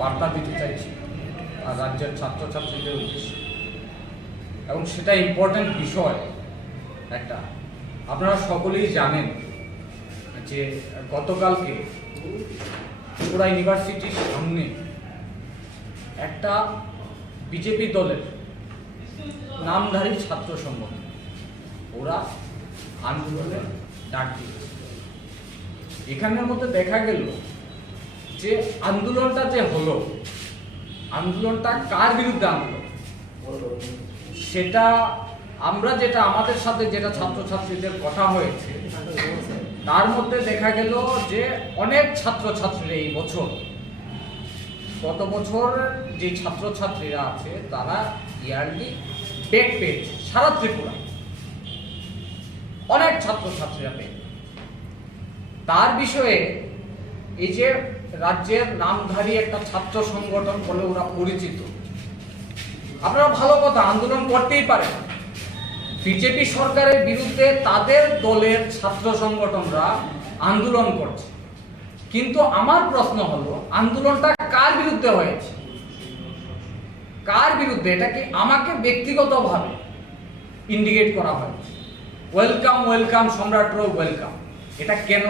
বার্তা দিতে চাইছি আর রাজ্যের ছাত্রছাত্রীদের উদ্দেশ্যে, এবং সেটা ইম্পর্ট্যান্ট বিষয় একটা। আপনারা সকলেই জানেন যে গতকালকে ত্রিপুরা ইউনিভার্সিটির সামনে একটা বিজেপি দলের নামধারী ছাত্র সংগঠন ওরা আন্দোলনের ডাক দিয়েছে। এখানের মধ্যে দেখা গেল যে আন্দোলনটা যে হলো, আন্দোলনটা কার বিরুদ্ধে আন্দোলন, সেটা আমরা যেটা আমাদের সাথে যেটা ছাত্রছাত্রীদের কথা হয়েছে তার মধ্যে দেখা গেল যে অনেক ছাত্রছাত্রীরা এই বছর, গত বছর যে ছাত্রছাত্রীরা আছে তারা ইয়ারলি ব্যাক পেয়েছে সারা ত্রিপুরা, অনেক ছাত্রছাত্রীরা পেয়ে। তার বিষয়ে এই যে রাজ্যের নামধারী একটা ছাত্র সংগঠন বলে ওরা পরিচিত, আপনারা ভালো কথা, আন্দোলন করতেই পারে। বিজেপি সরকারের বিরুদ্ধে তাদের দলের ছাত্র সংগঠনরা আন্দোলন করছে, কিন্তু আমার প্রশ্ন হলো আন্দোলনটা কার বিরুদ্ধে হয়েছে, কার বিরুদ্ধে? এটা কি আমাকে ব্যক্তিগতভাবে ইন্ডিকেট করা হয়েছে? ওয়েলকাম ওয়েলকাম সম্রাটরাও ওয়েলকাম, এটা কেন?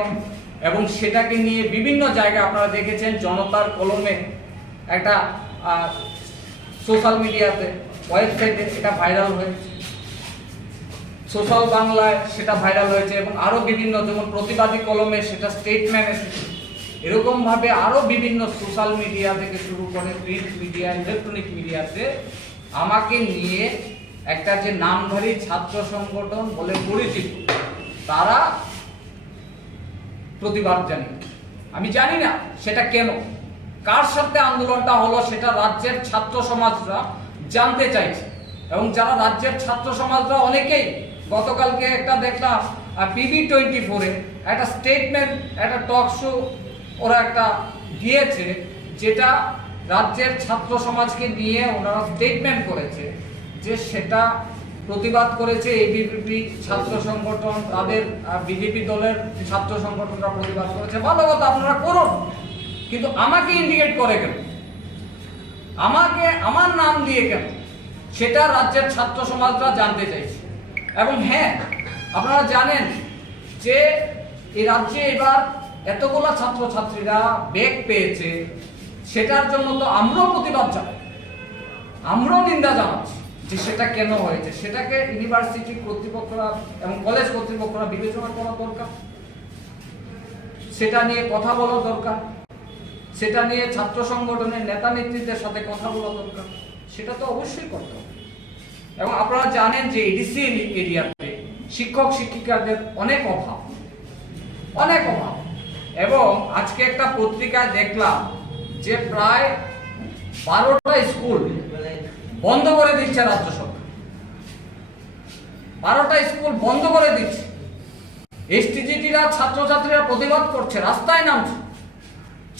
এবং সেটাকে নিয়ে বিভিন্ন জায়গায় আপনারা দেখেছেন জনতার কলমে একটা সোশ্যাল মিডিয়াতে ওয়েবসাইটে এটা ভাইরাল হয়েছে, সোশ্যাল বাংলায় সেটা ভাইরাল হয়েছে, এবং আরো বিভিন্ন যেমন প্রতিবাদী কলমে সেটা স্টেটমেন্ট এসেছে। এরকম ভাবে আরো বিভিন্ন সোশ্যাল মিডিয়া থেকে শুরু করে প্রিন্ট মিডিয়া, ইলেকট্রনিক মিডিয়াতে আমাকে নিয়ে একটা যে নামধারী ছাত্র সংগঠন বলে পরিচিত তারা প্রতিবাদ জানিয়ে। আমি জানি না সেটা কেন, কার সাথে আন্দোলনটা হলো সেটা রাজ্যের ছাত্র সমাজরা জানতে চাইছে, এবং যারা রাজ্যের ছাত্র সমাজরা অনেকেই গতকালকে একটা দেখলাম PB24-এ একটা স্টেটমেন্ট, একটা টক শো ওরা একটা দিয়েছে, যেটা রাজ্যের ছাত্র সমাজকে নিয়ে ওনারা স্টেটমেন্ট করেছে যে সেটা প্রতিবাদ করেছে এবিভিপি ছাত্র সংগঠন, তাদের বিজেপি দলের ছাত্র সংগঠনরা প্রতিবাদ করেছে। ভালো কথা, আপনারা করুন, কিন্তু আমাকে ইন্ডিকেট করে কেন, আমাকে আমার নাম দিয়ে কেন, সেটা রাজ্যের ছাত্র সমাজরা জানতে চাইছে। এবং হ্যাঁ, আপনারা জানেন যে এই রাজ্যে এবার এতগুলো ছাত্রছাত্রীরা বেগ পেয়েছে, সেটার জন্য তো আমরাও প্রতিবাদ জানাই, আমরাও নিন্দা জানাচ্ছি যে সেটা কেন হয়েছে। সেটাকে ইউনিভার্সিটি কর্তৃপক্ষরা এবং কলেজ কর্তৃপক্ষরা বিবেচনা করা দরকার, সেটা নিয়ে কথা বলা দরকার, সেটা নিয়ে ছাত্র সংগঠনের নেতা নেত্রীদের সাথে কথা বলা দরকার, সেটা তো অবশ্যই করতে হবে। এবং আপনারা জানেন যে এডিসি এরিয়াতে শিক্ষক শিক্ষিকাদের অনেক অভাব, অনেক অভাব। এবং আজকে একটা পত্রিকায় দেখলাম যে প্রায় 12টা স্কুল বন্ধ করে দিচ্ছে রাজ্য সরকার, 12টা স্কুল বন্ধ করে দিচ্ছে। এসটিজিটিরা ছাত্রছাত্রীরা প্রতিবাদ করছে, রাস্তায় নামছে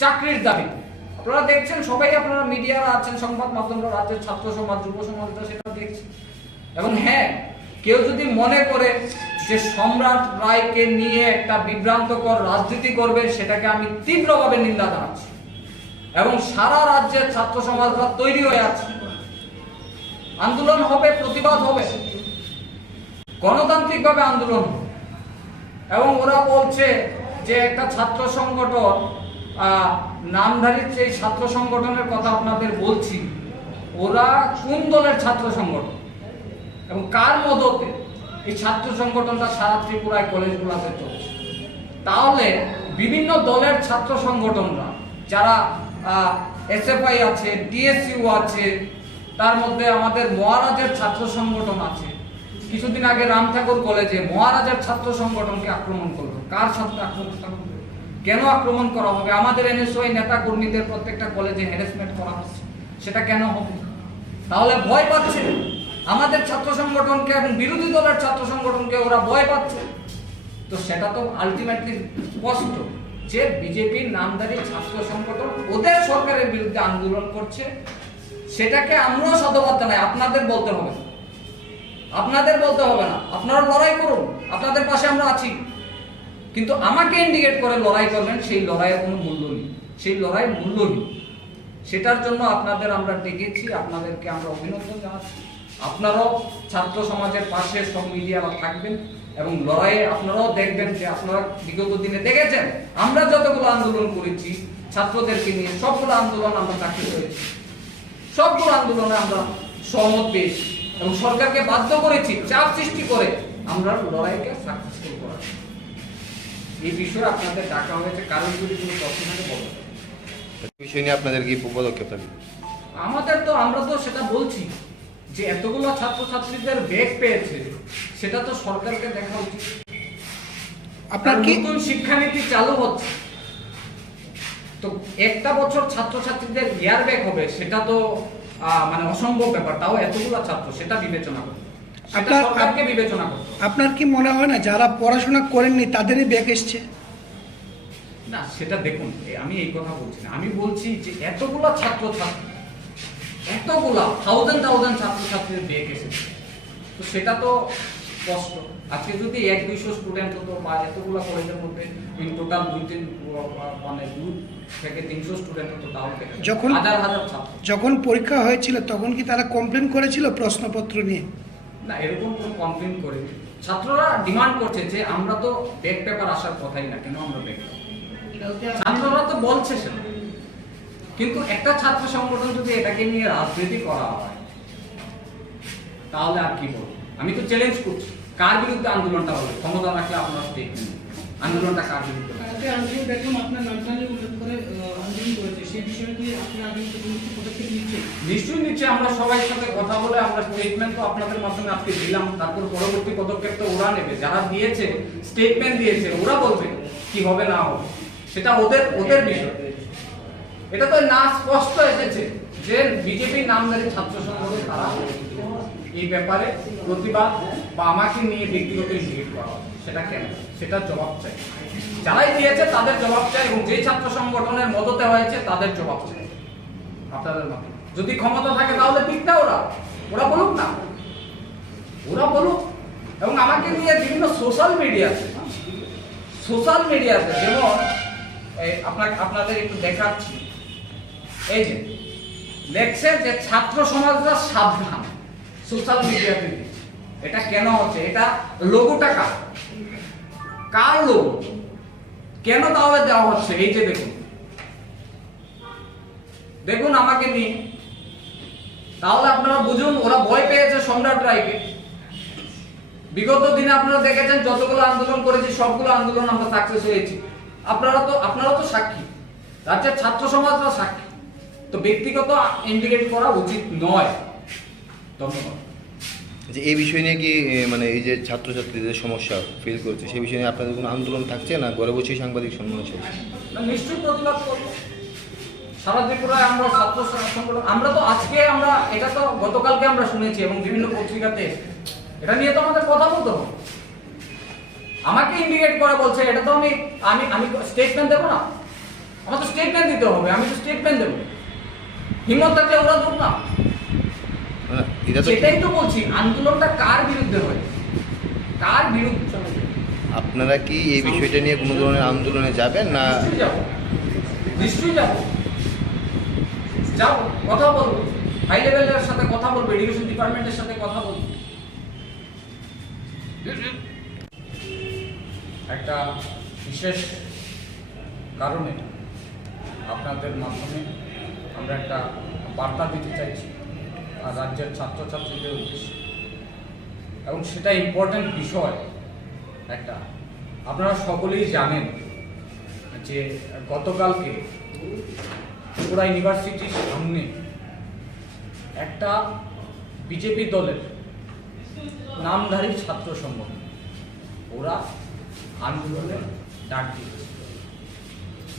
চাকরির দাবি। আপনারা দেখছেন, সবাই আপনারা মিডিয়ারা আছেন, সংবাদ মাধ্যমরা, রাজ্যের ছাত্র সমাজ, যুব সমাজটা সেটা দেখছে। এবং হ্যাঁ, কেউ যদি মনে করে যে সম্রাট রায়কে নিয়ে একটা বিভ্রান্তকর রাজনীতি করবে, সেটাকে আমি তীব্রভাবে নিন্দা জানাচ্ছি। এবং সারা রাজ্যের ছাত্র সমাজরা তৈরি হয়ে আছে, আন্দোলন হবে, প্রতিবাদ হবে, গণতান্ত্রিকভাবে আন্দোলন হবে। এবং ওরা বলছে যে একটা ছাত্র সংগঠন, নামধারী যে ছাত্র সংগঠনের কথা আপনাদের বলছি, ওরা কোন দলের ছাত্র সংগঠন এবং কার মদতে এই ছাত্র সংগঠনটা সারা ত্রিপুরায় কলেজগুলোতে চলছে। তাহলে বিভিন্ন দলের ছাত্র সংগঠনরা, যারা SFI আছে, DSU আছে, তার মধ্যে আমাদের মহারাজের ছাত্র সংগঠন আছে, কিছুদিন আগে রাম ঠাকুর কলেজে মহারাজের ছাত্র সংগঠনকে আক্রমণ করলো। কার সাথে আক্রমণ, কেন আক্রমণ করা হবে? আমাদের NSY নেতা কর্মীদের প্রত্যেকটা কলেজে হ্যারাসমেন্ট করা হচ্ছে, সেটা কেন হবে? তাহলে ভয় পাচ্ছে আমাদের ছাত্র সংগঠনকে এবং বিরোধী দলের ছাত্র সংগঠনকে, ওরা ভয় পাচ্ছে। তো সেটা তো আলটিমেটলি স্পষ্ট যে বিজেপির নামধারী ছাত্র সংগঠন ওদের সরকারের বিরুদ্ধে আন্দোলন করছে। সেটাকে আমরাও সাধুবাদ জানাই, আপনাদের বলতে হবে না, আপনাদের বলতে হবে না, আপনারা লড়াই করুন, আপনাদের পাশে আমরা আছি। কিন্তু আমাকে ইন্ডিকেট করে লড়াই করবেন, সেই লড়াইয়ের কোনো মূল্য নেই, সেই লড়াই মূল্য নেই। সেটার জন্য আপনাদের আমরা ডেকেছি, আপনাদেরকে আমরা অভিনন্দন জানাচ্ছি। আপনারাও ছাত্র সমাজের পাশে সব মিডিয়ারা থাকবেন এবং লড়াইয়ে আপনারাও দেখবেন যে আপনারা বিগত দিনে দেখেছেন আমরা যতগুলো আন্দোলন করেছি ছাত্রদেরকে নিয়ে, সবগুলো আন্দোলন আমরা চাকরি করেছি, সবগুলো আন্দোলনে আমরা সহমত পেয়েছি এবং সরকারকে বাধ্য করেছি, চাপ সৃষ্টি করে আমরা লড়াইকে সাকসেসফুল করার। এই বিষয়ে আপনাদের ডাকা হয়েছে, কারণ যদি কোনো প্রশ্ন থাকে বলুন। বিষয় নিয়ে আপনাদের কি পদক্ষেপ থাকবে? আমরা তো সেটা বলছি যে এতগুলো ছাত্রছাত্রীদের ব্যাগ পেয়েছে, সেটা তো সরকারকে দেখা উচিত। আপনার নতুন শিক্ষানীতি চালু হচ্ছে, তো একটা বছর ছাত্রছাত্রীদের ইয়ার ব্যাগ হবে, সেটা তো মানে অসম্ভব ব্যাপার, তাও এতগুলো ছাত্র, সেটা বিবেচনা করতে, সেটা সরকারকে বিবেচনা করতে। আপনার কি মনে হয় না যারা পড়াশোনা করেননি তাদেরই ব্যাগ এসছে? না, সেটা দেখুন, আমি এই কথা বলছি না, আমি বলছি যে এতগুলা ছাত্রছাত্রী, এতগুলা থাউজেন্ড ছাত্রছাত্রীদের ব্যাগ এসেছে, তো সেটা তো কষ্ট। আজকে যদি 100-200 স্টুডেন্ট হতো বা এতগুলা কলেজের মধ্যে টোটাল 2 থেকে 300 স্টুডেন্ট হতো, তাও যখন হাজার ছাত্র যখন পরীক্ষা হয়েছিল তখন কি তারা কমপ্লেন করেছিল প্রশ্নপত্র নিয়ে? না, এরকম কোনো কমপ্লেন করেনি। ছাত্ররা ডিমান্ড করছে যে আমরা তো ব্যাক পেপার আসার কথাই না, কেন আমরা ব্যাক? ছাত্ররা তো বলছে সেটা, কিন্তু একটা ছাত্র সংগঠন যদি এটাকে নিয়ে রাজনীতি করা হয় তাহলে আর কি বলবো? আমি তো চ্যালেঞ্জ করছি, কার বিরুদ্ধে আন্দোলনটা হবে? ক্ষমতা রাখলে আপনারা দেখবেন আন্দোলনটা কার বিরুদ্ধে। আন্দোলন দেখলাম আপনার নামটালে উল্লেখ করে আন্দোলন করেছে, সেই বিষয়ে কি আপনার আগে কোনো পদক্ষেপ নিচ্ছে? নিশ্চয়ই নিচ্ছে, আমরা সবাই সাথে কথা বলে আমরা স্টেটমেন্ট তো আপনাদের মাধ্যমে আজকে দিলাম, তারপর পরবর্তী পদক্ষেপ তো ওরা নেবে, যারা দিয়েছে স্টেটমেন্ট দিয়েছে ওরা বলবে কি হবে না হবে, সেটা ওদের বিষয়। এটা তো না স্পষ্ট এসেছে যে বিজেপির নামধারী ছাত্র সংগঠন তারা এই ব্যাপারে প্রতিবাদ বা আমাকে নিয়ে ব্যক্তিগত ইনভেস্ট করা হবে, সেটা কেন? সেটা জবাব চাই, যারাই দিয়েছে তাদের জবাব চাই এবং যে ছাত্র সংগঠনের মদতে হয়েছে তাদের জবাব চাই আপনাদের মতে। যদি ক্ষমতা থাকে তাহলে ঠিক না, ওরা বলুক না, ওরা বলুক। এবং আমাকে নিয়ে বিভিন্ন সোশ্যাল মিডিয়াতে যেমন আপনাদের একটু দেখাচ্ছি, এই যে লেখছে যে ছাত্র সমাজরা সাবধান, সোশ্যাল মিডিয়াতে। এটা কেন হচ্ছে? এটা লোগোটা কার লোগো, কেন তাহলে দেওয়া হচ্ছে? এই যে দেখুন আমাকে নিয়ে, তাহলে আপনারা বুঝুন ওরা ভয় পেয়েছে সম্রাট রায়কে। বিগত দিনে আপনারা দেখেছেন যতগুলো আন্দোলন করেছি সবগুলো আন্দোলন আমরা সাকসেস হয়েছি, আপনারা তো সাক্ষী, রাজ্যের ছাত্র সমাজরা সাক্ষী। তো ব্যক্তিগত ইন্ডিকেট করা উচিত নয়। ধন্যবাদ। যে এই বিষয় নিয়ে কি মানে এই যে ছাত্রছাত্রীদের সমস্যা ফেস করছে সেই বিষয় নিয়ে আপনাদের কোনো আন্দোলন থাকছে না? ঘরে বসেই সাংবাদিক সম্মেলন চলছে? না, নিশ্চয়ই প্রতিবাদ করবো। সারা ত্রিপুরায় আমরা ছাত্র সংগঠন, আমরা তো আজকে এটা তো গতকালকে আমরা শুনেছি এবং বিভিন্ন পত্রিকাতে এটা নিয়ে তো আমাদের কথা বলতে হবে। আমাকে ইন্ডিকেট করে বলছে, এটা তো আমি স্টেটমেন্ট দেবো না, আমার তো স্টেটমেন্ট দিতে হবে, আমি তো স্টেটমেন্ট দেবো। হিম্মত থাকলে ওরা দেব না, সেটাই তো বলছি। আন্দোলনটা কার বিরুদ্ধে হয়, কার বিরুদ্ধে? আপনারা কি এই বিষয়টা নিয়ে কোনো ধরনের আন্দোলনে যাবেন না? নিশ্চয়ই যাবো, কথা বলবো, হাই লেভেলের সাথে কথা বলবো, এডুকেশন ডিপার্টমেন্টের সাথে কথা বলবো। একটা বিশেষ কারণে আপনাদের মাধ্যমে আমরা একটা বার্তা দিতে চাইছি আর রাজ্যের ছাত্রছাত্রীদের উদ্দেশ্যে, এবং সেটা ইম্পর্টেন্ট বিষয় একটা। আপনারা সকলেই জানেন যে গতকালকে ত্রিপুরা ইউনিভার্সিটির সামনে একটা বিজেপি দলের নামধারী ছাত্র সংগঠন ওরা আন্দোলনের ডাক দিয়েছে।